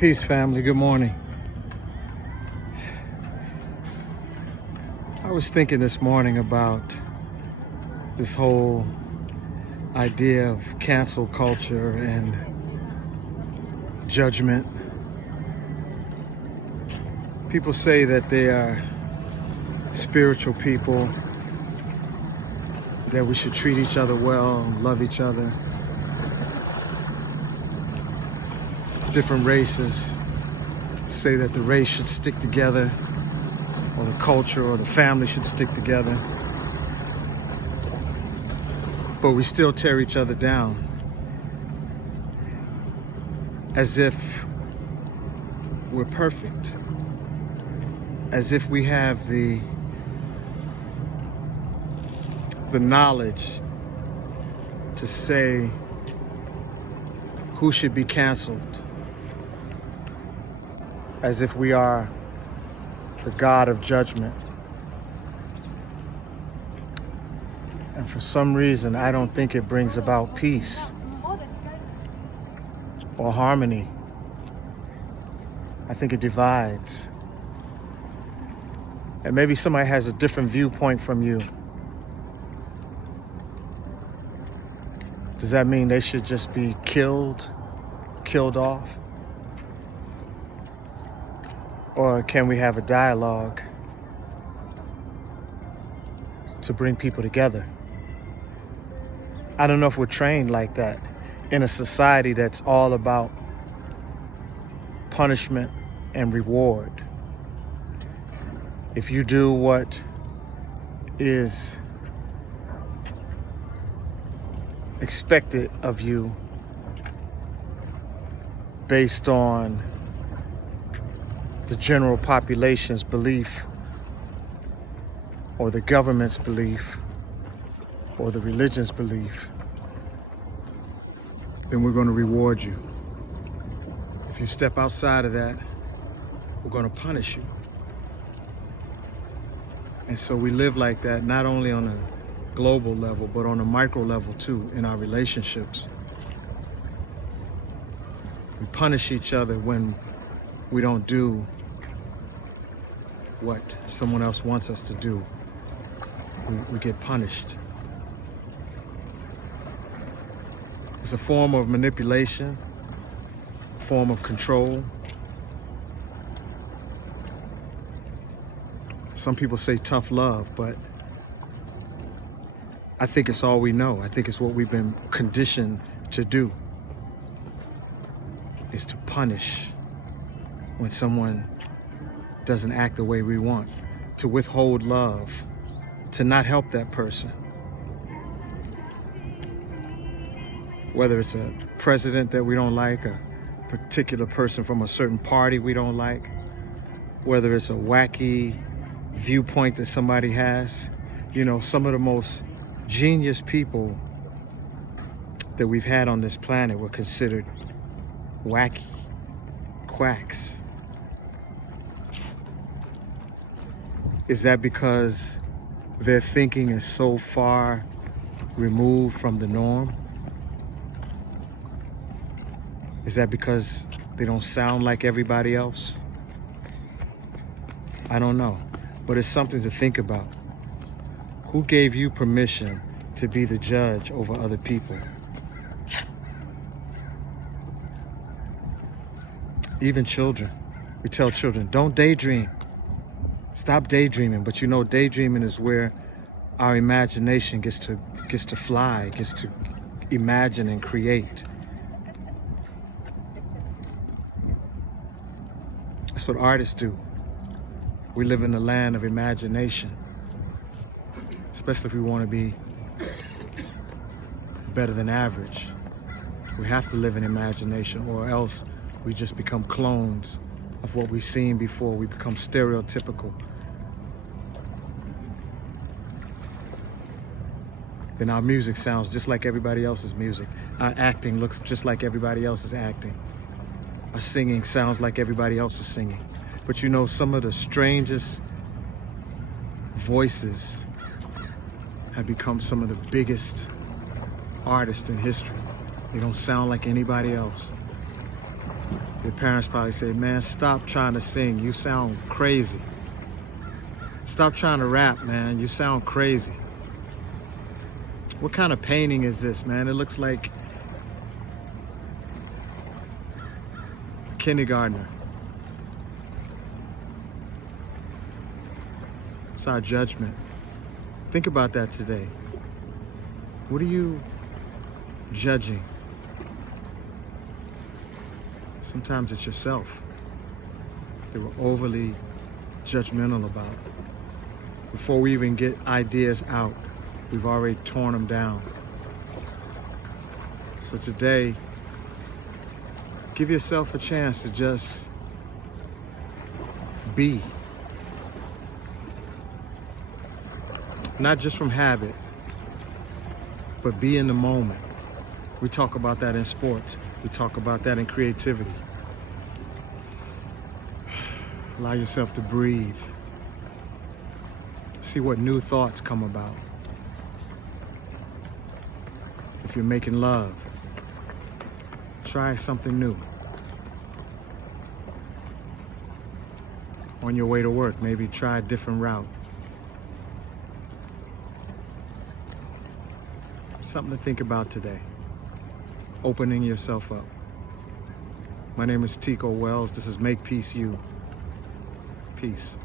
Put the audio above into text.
Peace, family. Good morning. I was thinking this morning about this whole idea of cancel culture and judgment. People say that they are spiritual people, that we should treat each other well and love each other. Different races say that the race should stick together, or the culture or the family should stick together. But we still tear each other down as if we're perfect, as if we have the knowledge to say who should be canceled, as if we are the God of judgment. And for some reason, I don't think it brings about peace or harmony. I think it divides. And maybe somebody has a different viewpoint from you. Does that mean they should just be killed off? Or can we have a dialogue to bring people together? I don't know if we're trained like that in a society that's all about punishment and reward. If you do what is expected of you based on the general population's belief, or the government's belief, or the religion's belief, then we're going to reward you. If you step outside of that, we're going to punish you. And so we live like that, not only on a global level, but on a micro level too, in our relationships. We punish each other when we don't do what someone else wants us to do. We get punished. It's a form of manipulation, a form of control. Some people say tough love, but I think it's all we know. I think it's what we've been conditioned to do, is to punish when someone doesn't act the way we want, to withhold love, to not help that person. Whether it's a president that we don't like, a particular person from a certain party we don't like, whether it's a wacky viewpoint that somebody has. You know, some of the most genius people that we've had on this planet were considered wacky, quacks. Is that because their thinking is so far removed from the norm? Is that because they don't sound like everybody else? I don't know, but it's something to think about. Who gave you permission to be the judge over other people? Even children. We tell children, don't daydream. Stop daydreaming. But you know, daydreaming is where our imagination gets to fly, gets to imagine and create. That's what artists do. We live in the land of imagination, especially if we want to be better than average. We have to live in imagination, or else we just become clones of what we've seen before. We become stereotypical. Then our music sounds just like everybody else's music. Our acting looks just like everybody else's acting. Our singing sounds like everybody else's singing. But you know, some of the strangest voices have become some of the biggest artists in history. They don't sound like anybody else. Their parents probably say, man, stop trying to sing. You sound crazy. Stop trying to rap, man. You sound crazy. What kind of painting is this, man? It looks like a kindergartner. It's our judgment. Think about that today. What are you judging? Sometimes it's yourself that we're overly judgmental about. Before we even get ideas out, we've already torn them down. So today, give yourself a chance to just be. Not just from habit, but be in the moment. We talk about that in sports. We talk about that in creativity. Allow yourself to breathe. See what new thoughts come about. If you're making love, try something new. On your way to work, maybe try a different route. Something to think about today. Opening yourself up. My name is Tico Wells. This is Make Peace You. Peace.